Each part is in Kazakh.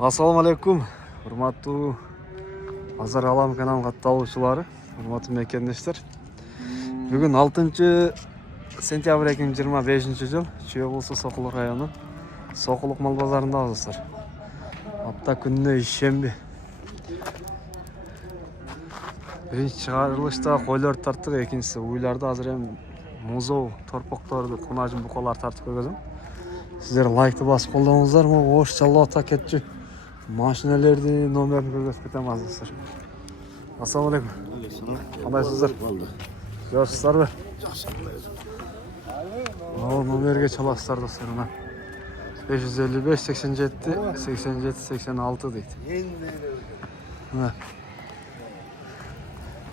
Assalamu alaikum. Hurmatlı Azar Alam kanal kattalıqçылары, hurmatlı mekendештер. Бүгін 6 сентябрь 2025 жыл, Чүй облысы Соқұлық районы, Соқұлық мал базарында достар. Апта күніне шембе. Бірінші шығарылышта қойлар тарттық, екіншісі уйларды азыр музоу, торпоқтарды, қонажын бұқалар тартып көргізім. Сіздер лайкты басып қолдаңыздар ма? Ош жаллата кетчі. Машинелерді номерін көргізіп кетеміз достар. Ассаламу алейкум. Қандайсыздар? Жақсыздар ба? О, номерге çalasыздар достар. 555 87 87 86 дейді.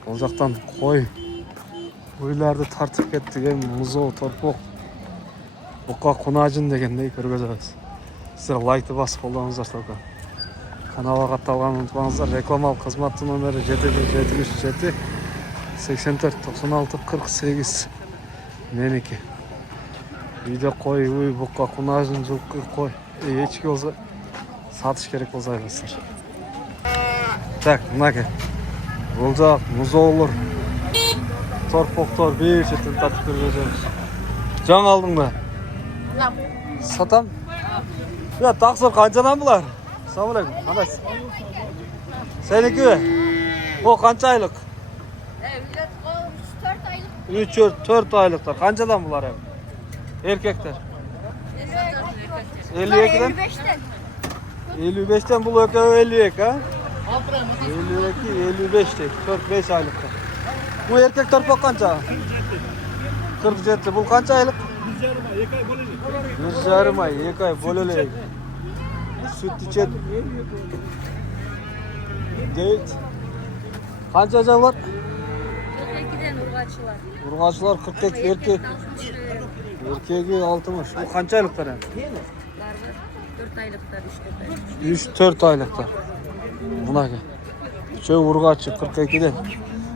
Ол жақтан қой ойларды тартып кеттіген музоу, торпоқ, бұқа қонажын дегендей көргіземіз. Сіздер лайкты басып қолдаңыздар тоқа. Kanala katılan unutmanızlar. Reklamal kızmatlı numara 777 84 96 48 meniki. Үйде қой, үй, бұққа, құнажын, жылқы, қой. Ечкі olsa satış керек болса айтасыздар. Так, мынаке. Бұл жақ музоулар, торпоқтар, бейшеттен татып көргіземіз. Жаң алдың ба? Сатам? Ya тақсыр қаншадан бұлар? Assalamualaikum. Qandaysiz? Seniki mi? O qancha aylık? 4 aylık. 4 aylıklar. Qanchadan bular hem? Erkekler. 52'den? 55'ten bu ökev 52 ha? 52, 55 tek. 4-5 aylıklar. Bu erkek torpaq qancha? 47. Bu qancha aylık? 1,5 ay, 2 ay bo'lolay. Süt içet. Değil. Kaç acan var? 42'den urgaçılar. Urgaçılar 42 erkek. Erkeği 60. Bu kaç aylıklar yani? 4 aylıklar, 3-4 aylıklar. Buna gel. Şöyle urgaçı 42'den.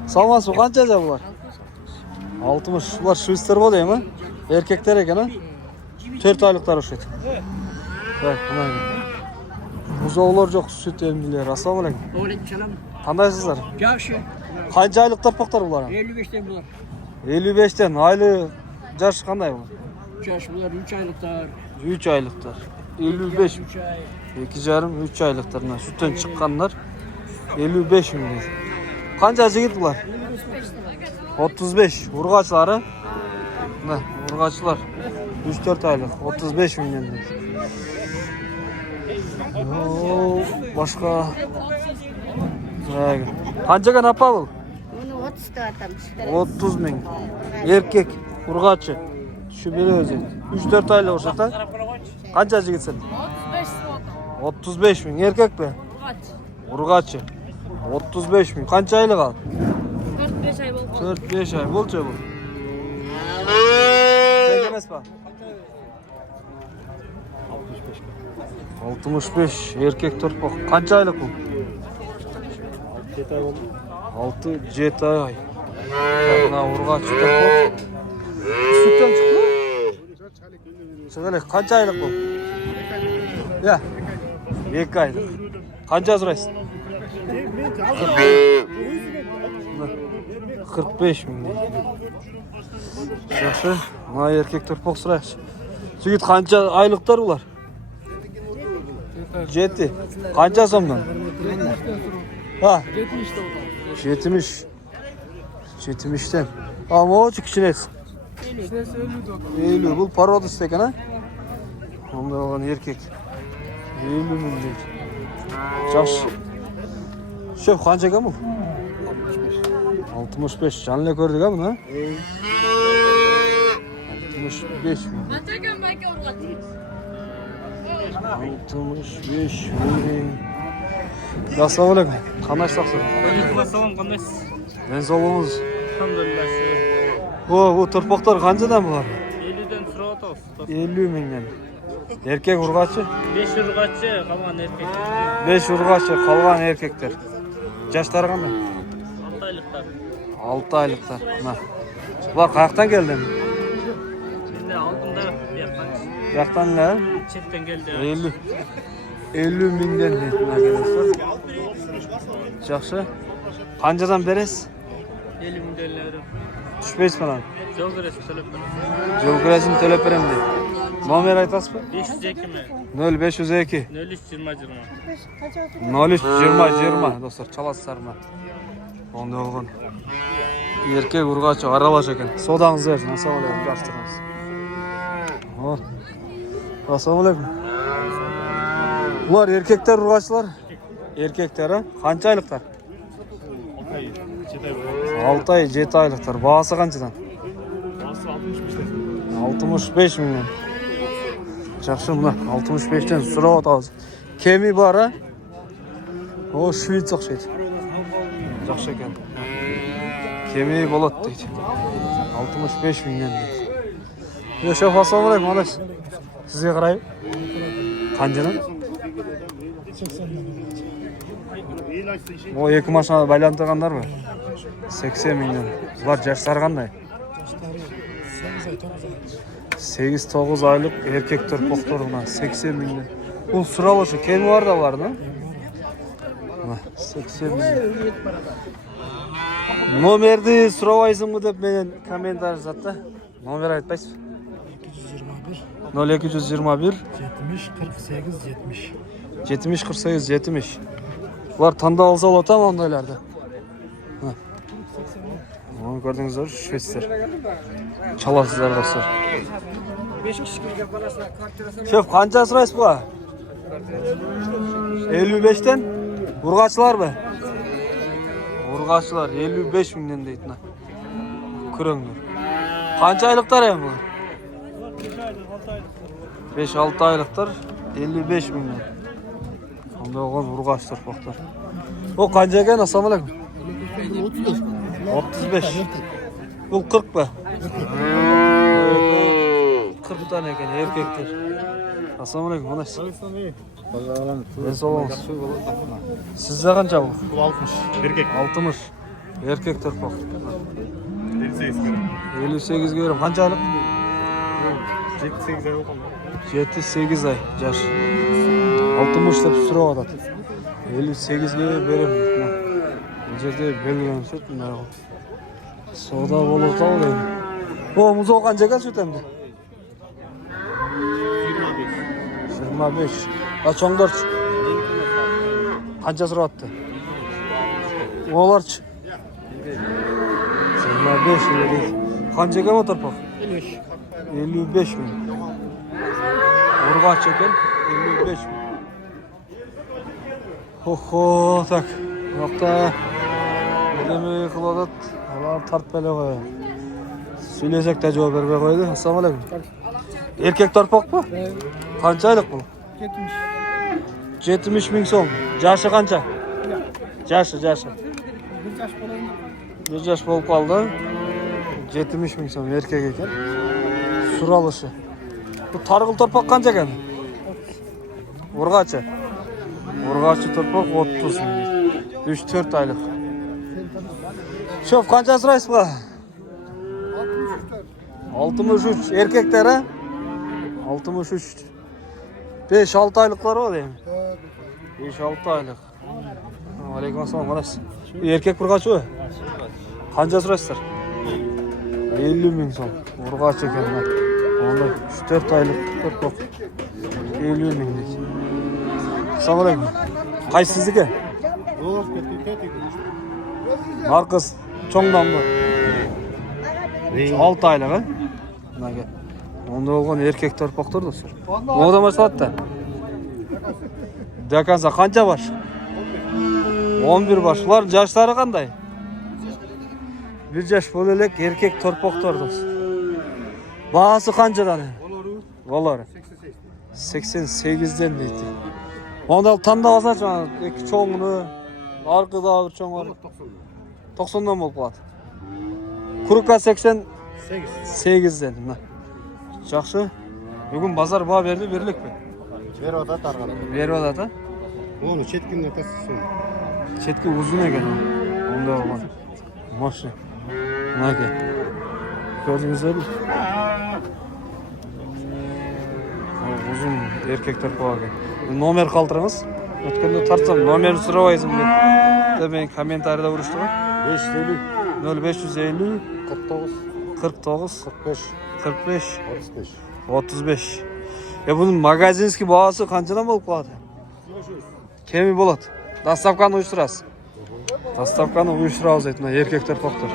Salması kaç acan var? 60. Bunlar şu ister var değil mi? Erkekler eken ha? 4 aylıklar hoşet. Bak buna gel. Buzağlar жоқ, süt emdiler. Assalamu alaikum. Aleykümselam. Qandaysızlar? Yaxşı. Qancha aylık torpaqlar bular? 55'ten bular. 55'ten. Aylı yaş qanday bular? Yaş bular 3 aylıklar. 3 aylıklar. 55. 3 ay. 2,5-3 aylıklarına sütten çıkanlar 55 milyon. Qancha jigit bular? 35. Urgaçları? Ne? Urgaçlar 3-4 aylık. 35 milyon. Oo, başka. Qanchaga napa bu? Bunu 30 da atamış. 30 bin. Erkek, urgaçı. Şu biri özü. 3-4 aylık olsa qancha jigitsin? 35 bin. Erkek mi? Urgaçı. 35 bin. Qancha aylık al? 4-5 ay oldu. 4-5 ay. Bolça bu. Sen emas ba? 65 erkek torpaq. Qancha aylık bu? 6-7 ay. Buna urgaç torpaq. Sütten çıktı. Söyle qancha aylık bu? Ya. 2 aylık. Qancha so'raysiz? 45 bin. Yaxşı. Mana erkek torpaq so'raysiz. Jigit qancha aylıklar ular? 7. Qancha so'mdan? Ha. 70. 70'ten. Ama o kichines. 50. Bu parodist ekan ha? Onda olan erkek. 50 ming deydi. Yaxshi. Şu qanchaga bu? 65. Janla ko'rdik ha buni. 65 ming. Qanchaga baka urgatdingiz? 65 bin. Assalamu alaikum. Qandaysizlar? Aleykümselam, qandaysiz? Men sog'miz. Alhamdulillah. Bu torpaqlar qanchadan bular? 50'den surab atasiz. 50 mingdan. Erkek urgachi? 5 urgachi, qolgan erkek. 5 urgachi, qolgan erkekler. Yaşları qanday? 6 aylıklar. 6 aylıklar. Mana. Bular qayerdan keldi? Şimdi aldığımda bir yaktan Yaqtan ne? çiftten geldi. 50. 50 mingden deydi arkadaşlar. Жақсы. Қаншадан бересіз? 50 ming dollarim. Түшпейсіз falan. Жол кіресін төлеп беремін. Жол кіресін төлеп беремін дейді. Номер айтасыз ба? 502 mi? 0502 03 20 20. 03 20 20 достар, çalasыздар ма? Онда болған. Еркек ұрғачы аралаш екен. Содаңызды берсін. Ассалаумағалейкум, жарыстырамыз. Ассалаумағалейкум. Бұлар еркектер ұрғашылар. Еркектер, қанша айлықтар? 6 ай, 7 айлықтар. Бағасы қаншадан? 65 мыңнан. Жақсы, мына 65-тен сұрап атауыз. Кеми бар, а? О, швейц ұқсайды. Жақсы екен. Кеми болады дейді. 65 мыңнан дейді. Шеф, ассалаумағалейкум, алайс. Сізге қарайым. Қаншадан? О, екі машина байландырғандар ба? 80 мыңнан. Бұлар жастары қандай? 8-9 айлық еркектер поқтарына 80 мыңнан. Бұл сұралышы кемі бар да бар, да? 80 мыңнан. Номерді сұрауайсың мұ деп менен комментар жатты. Номер айтпайсыз? 0221 70 48 70. Бұлар таңдап алса болады ма ондайларды? Оны көрдіңіздер, швейцтер. Çalasыздар достар. Шеф, қанша сұрайсыз бұға? 55-тен? Ұрғашылар ба? Ұрғашылар 55 мыңнан дейтін. Көріңдер. Қанша айлықтар ең бұға? 5-6 айлықтар 55 мыңнан. Онда оған ұрғашылар поқтар. О, қанша екен? Ассалаумағалейкум. 35. Бұл 40 ба? 40-тан екен, еркектер. Ассалаумағалейкум, қанайсыз? Сізде қанша бұл? Бұл 60. Еркек. 60. Еркектер поқ. 58 берем. Қанша айлық? 7-8 ай болған. 7-8 ай жаш. 60 деп сұрап атады. 58-ге берем. Бұл жерде белгілен сөт. Сода болып тау деймін. О, мұзол қанша екен сөт әмді? 25. Чоңдорч. Қанша сұрап атты? Оларч. 25 дейді. Қанша екен отыр пақ? 55 мың. Ұрғач екен 55 мың. Хо-хо, так. Уақта өдемей қыладат. Алар тартпайлы қой. Сөйлесек те жауап бербей қойды. Ассалаумағалейкум. Еркек торпақ па? Қанша айлық бұл? 70 мың сом. Жашы қанша? Жашы. Bir жаш болып қалды. 70 мың сом еркек екен. Сұралышы. Бұл тарғыл торпақ қанша екен? Ұрғачы. Ұрғачы торпақ 30 мың. 3-4 айлық. Шоф, қанша сұрайсыз ба? 63. Еркектер, а? 63. 5-6 айлықлар ба деймін? 5-6 айлық. Алейкум ассалам, қарайсыз. Еркек ұрғачы ба? Қанша сұрайсыздар? 50 мың сом. Ұрғачы екен. Онда 3-4 айлық торпақ. 50 мың дейді. Ассалаумағалейкум. Қайсыздікі? Марқыз чоңдан ба? 6 айлық, а? Онда болған еркек торпақтар достар. Одан басталады да? Дәканса қанша баш? 11 баш. Бұлар жаштары қандай? 1 жаш бол елек еркек торпақтар достар. Бағасы қаншадан? Олары? 88-ден дейді. Онда таңдап алса жаңа екі чоңыны, арқыда бір чоң бар. 90-дан болып қалады. Күрікка 88-ден. Жақсы. Бүгін базар баға берді, берлік пе? Беріп атады арғаны. Беріп атады, а? Оны шеткін атасы соны. Шеткі ұзын екен. Онда болған. Маши. Мұнайке. Көрдіңіздер ме? Uzun erkekler koyarken. Номер калтырыңыз. Өткөндө тартсам номерин сурабайсың деп мен комментарийде урушты го. 0550 49 45 35. Bunun magazinski бағасы қаншадан болып қалады? Кеми болады. Доставканы уйыштырасыз. Доставканы уйыштырабыз дейді мына еркектер тоқтар.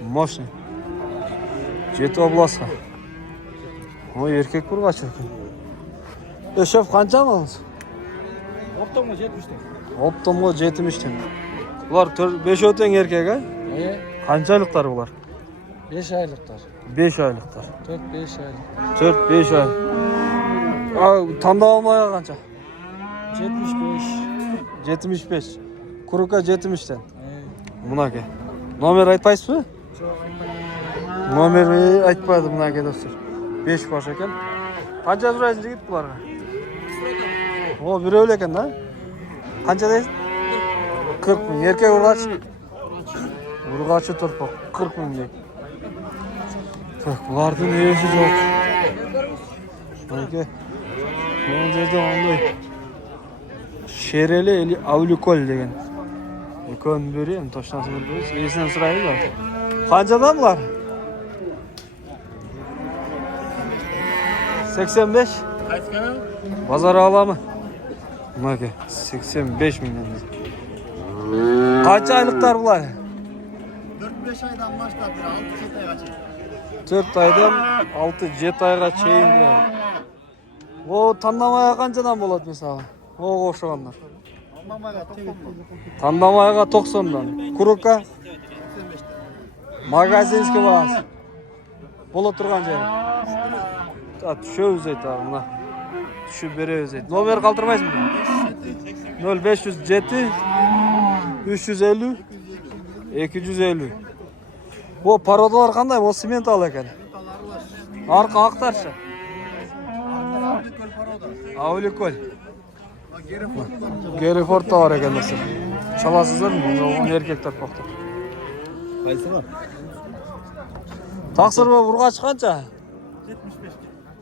Мощный. 7 обласқа. Ой, еркек құрғашы екен. Шеф, қанша алыңыз? Оптомға 70-тен. Оптомға 70-тен. Бұлар 5 өтен еркек, а? Қанша айлықтар бұлар? 5 айлықтар. 5 айлықтар. 4-5 айлық. 4-5 ай. Таңдап алмай қанша? 75. Kuruka 70'ten. Buna ke. Номер айтпайсыз ба? Номер айтпады мына ке достар. 5 баш екен. Қанша сұрайсың жігіт бұларға? О, біреулі екен да? Қанша дейсің? 40 мың. Еркек ұрғашы? Ұрғашы тұрпақ. 40 мың дейік. Бұлардың есі жоқ. Әке. Ол жерде ондай. Шерели или Ауликоль деген. Екеуін берейін, точнасын білдірейіз. Есінен сұрайыз ба? Қаншадан бұлар? 85? Базар аламы? Мұнаке, 85 мыңнан. Қанша айлықтар бұлар? 4-5 aydan başlap 6-7 ayga çeyin. 4 aydan 6-7 ayga çeyin. O таңдамайға қаншадан болады мысалы? О, қошығандар. Таңдамайға 90-дан. Kuruka? Магазинский бағасы. Бола тұрған жері. Түші өзейді ағына. Түші бере өзейді. Номер қалтырмайсың ба? 0507 350 250. О, пародалар қандай? О, симентал екен. Арқа ақтаршы. Ауликоль. Герефорд var екен достар. Çalasızlar mı? Oğlan erkekler qoqtar. Qaysı var? Taqsir va urg'ach qancha?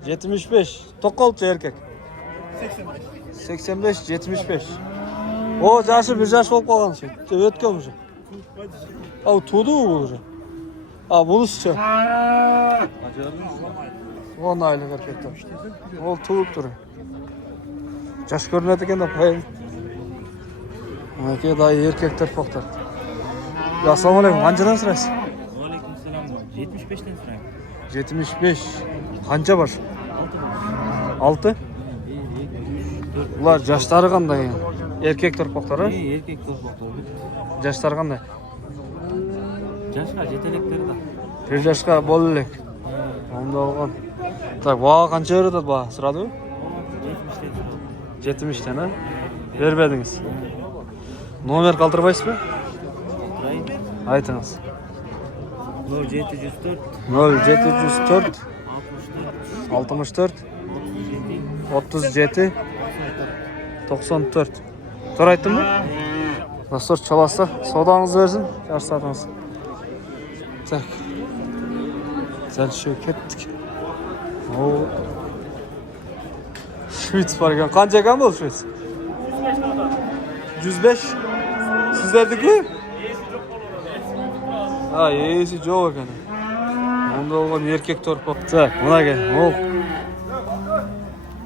75. To'qqolchi erkek. 85, 75. O, jashi 1 yash bo'lib qolgan shu. O'tgan уже. Au, tudu bu уже. A, bunisi-chi. 10 oylik erkeklar. O tuğup turur. Jaş ko'rinadi ekan deb qo'ying. Aka, day erkeklar qoqtar. Assalomu alaykum. Qanchadan so'raysiz? Aleyküm selam. 75'ten sorayım. 75. Qancha bor? 6. Ular yoshlari qanday? Erkeklar qoqtar, ha? Erkek to'rpoqlar. Yoshlari qanday? Yaşlar yetenekleri de. 1 yoshga bolalik. Onda olgan. Tak, bağı qancha beradi bağı? So'radi? 70'ten ha? Vermediniz. Nomer qaldırmaysınız mı? Aytыңыз. 0704 0704 64 37 94. Doğru ayttım mı? Dostlar çalasa sodağınızı versin. Жарысатыңыз. Так. Дальше кеттік. О. Швейц бар екен. Қанша екен бұл Швейц? 105. Сіздердікі? Есі жоқ екен. Онда олған еркек торпақ. Так, мұна екен. Ол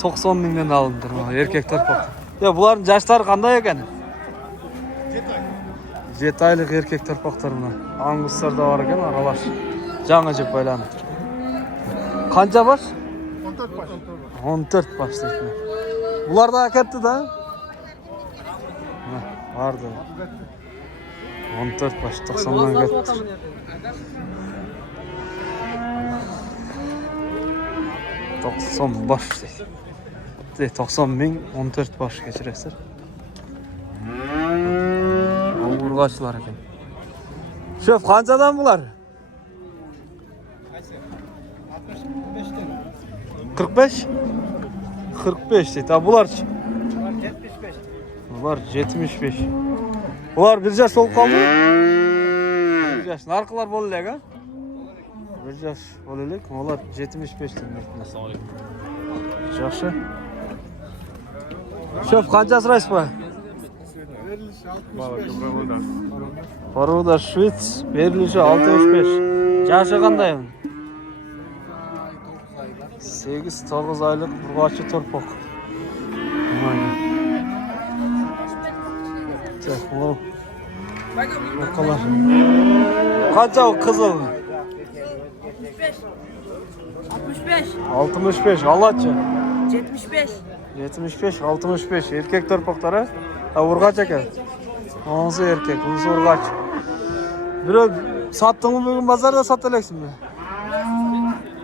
90 мыңнан алынды еркек торпақ. Бұлардың жаштары қандай екен? 7 айлық еркек торпақтар мұна. Аңғыстар да бар екен, аралаш. Жаңа жеп байланып тұр. Қанша баш? 14 баш дейді. Бұлар да әкетті да? Барды. 14 баш, 90-нан кетті. Тоқсан баш дейді. 90 мың 14 баш кешіресіздер. Urgaçlar ekan. Şef, qanchadan bular? 45? 45 deydi. Bularchi? 75. Bular 75. Bular 1 yaş bo'lib qoldi? 1 yaş. Narxlar bo'lalik, ha? 1 yaş bo'lalik. Ular 75 deydi. Assalomu alaykum. Жақсы. Шөп қанша сұрайсыз ба? Порода Швец, беріліші 65. Жашы қандай? 8-9 айлық ұрғашы торпақ. Қанша қызыл? 65. Алатшы? 75, 65. Еркек торпақтары? Ұрғач екен? Онысы еркек, онысы ұрғач. Біреу саттың мұн бүгін базарда сатты әлексің бе?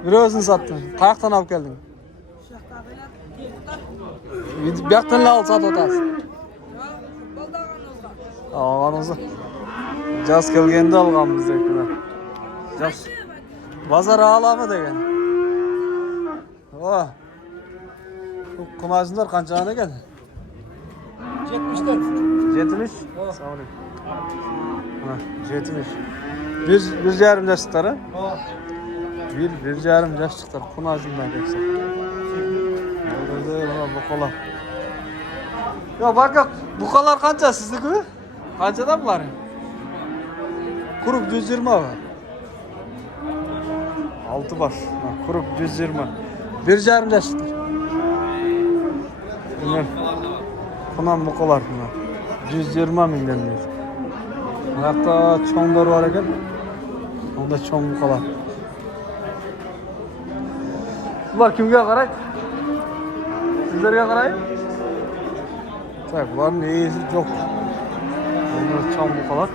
Біреу өзін саттың. Қаяқтан алып келдің? Бияқтан алып сатып отасың? Алғаныңызы? Жас келгенде алғанбыз декені. Жас. Базар аламы деген? О, құнажындар қаншаған екен? 70? Сау алейкум. 70. Bir yarım yaşlıkları? Bir yarım yaşlıklar. Kunazından geçsek. Bukalar. Ya bak bukalar kança sizlik mi? Kançadan var? Kuruk 120 var. 6 var. Kuruk 120. Bir yarım yaşlıklar. Bundan bukalar bunlar. 120 mindən deyil. Hatta çoğunlar var eken. Onda çoğun bukalar. Bunlar kimge qaraydı? Sizlerge qaraydı? Tak, bunların iyisi yok. Onlar çoğun bukalar.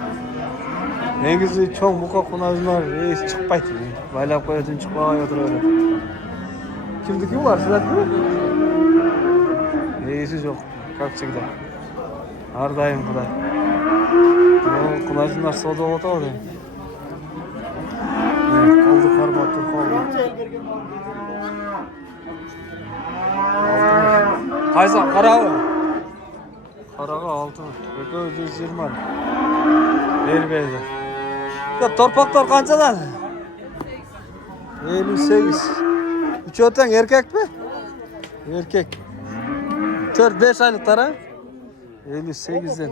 Negizi çoğun buka kunazlar iyisi çıkpaydı. Baylap koyatın çıkmaya oturuyor. Kimdiki var? Sizler mi? İyisi yok. Kakçıkda. Ардайым құдай. Құдайжындар сода ота ода. Қолды қарма тұр қолды. Қайса қарағы? Қарағы 6. 220. Бербейді. Торпақтар қаншадан? 58. Üçöten erkek mi? Erkek. 4-5 aylıklara? 58'den.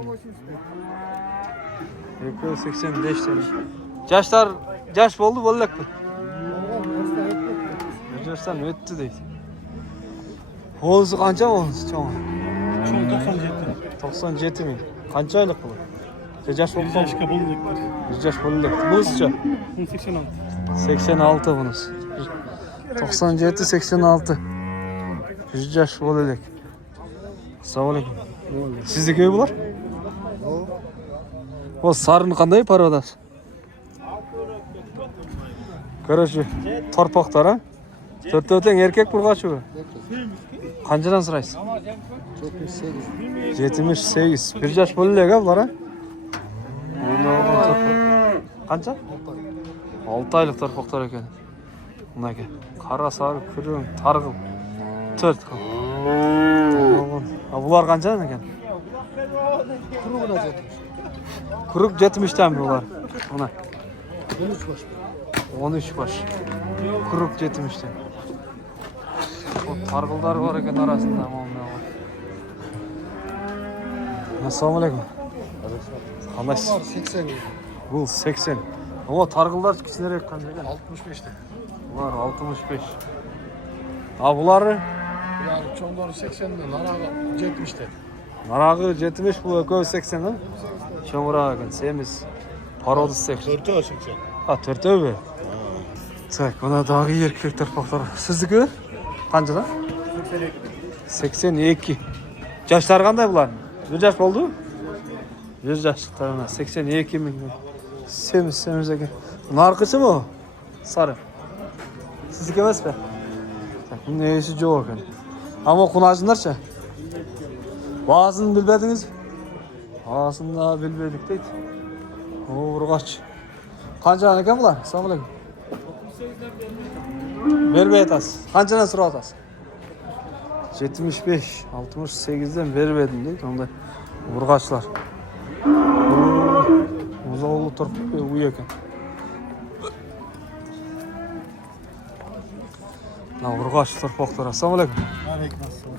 85'ten. Yaşlar yaş oldu bollak mı? Yaştan öttü deydi. Oğlusu kança mı oğlusu çoğun? Çoğun 97 mi? Kança aylık bu? Yaş oldu mu? Yaşka bulduk. Yaş bollak. Bunusça? 86. 86 bunus. 97-86. 100 yaş bollak. Assalamu alaikum. Sizdeki bular? O sarını qanday parodas? Короче, torpaqlar ha? Төртеуден erkek burgaç bu. Qanchadan sıraysiz? 78. Bir yaş bo'lak ha bular ha? Qancha? 6 aylık torpaqlar ekan. Bunaka. Qara sarı, kürün, targıl. 4 qil. Bular qanchadan ekan? Kuruk 70'ten bular. Ona. 13 baş. Kuruk 70'ten. O targıldar var ekan arasında. Assalamu alaikum. Qandaysız? 80. Bu 80. Ama targıldar kichikroq qancha ekan? 65'te. Bular 65. Ha buları? Bular çoğunları 80'de, narağı 70'te. Naragı 70, bu köy 80 ha? Çoğunrağı ekan, semiz. Parodu 80. 4'e 80. Ha, 4'e mi? Tak, buna dağı erkek torpaqlar. Sizdiki? Qanchadan? 82. Yaşlar qanday bular? 1 yaş oldu? 100 yaşlıklarına 82 min. Semiz ekan. Narqısı mı o? Sarı. Sizdiki emas be? Tak, bunun iyisi yo'q ekan. Ama qunajınlarcha? Bazını bilmediniz mi? Bazını da bilmedik deydi. O urgaç. Qanchadan ekan bular? Assalomu alaykum. Bermey atasiz. Qanchadan so'rab atasiz? 75, 68'den vermedim deydi. Onda urgaçlar. Uzoğlu torpaq uy ekan. Mına urgaç torpaqlar. Assalamu alaykum. Aleykümselam.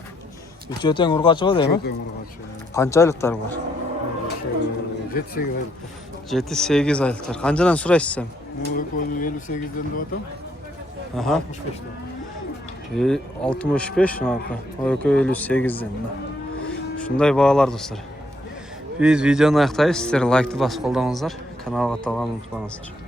Üçöteң urgaçı değil mi? Çok urgaç. Qancha aylıqlar var? 7-8 aylık. 7-8 aylıqlar. Qanchadan suraysiz sen? Bu 58'den de atam. Aha. 65'ten. 65 marka. O 58'den. Şunday bağlar dostlar. Biz videonu аяқтайбыз. Sizler лайкты басып қолдаңыздар. Каналға талғанын ұмытпаңыздар.